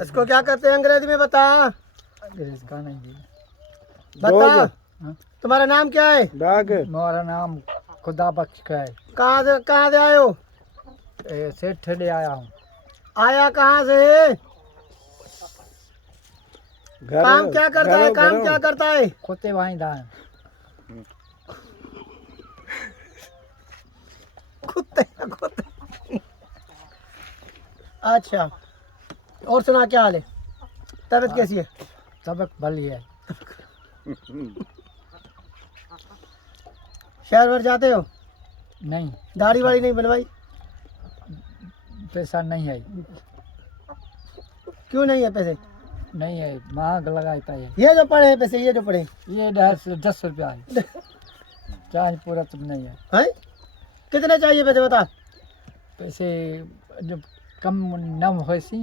इसको क्या कहते हैं अंग्रेजी में बता। अंग्रेज का नहीं बता। हाँ? तुम्हारा नाम क्या है? डॉग। मेरा नाम खुदा बख्श का है। कहाँ से आए हो? सेठ ले आया हूँ। आया कहाँ से? काम क्या करता है? काम क्या करता है? कुत्ते वहीं दाएं। कुत्ते कुत्ते। अच्छा, और सुना क्या हाल है? तबीयत कैसी है? सबक भली है। शहर भर जाते हो? नहीं, दाढ़ी वाड़ी नहीं बनवाई? पैसा नहीं है। क्यों नहीं है पैसे? नहीं है, मांग लगाता है। ये जो पड़े हैं पैसे, ये जो पड़े हैं। ये 10 रुपया है। चार्ज पूरा तुम नहीं है। हैं? कितने चाहिए पैसे बता। पैसे जो कम नम हो सी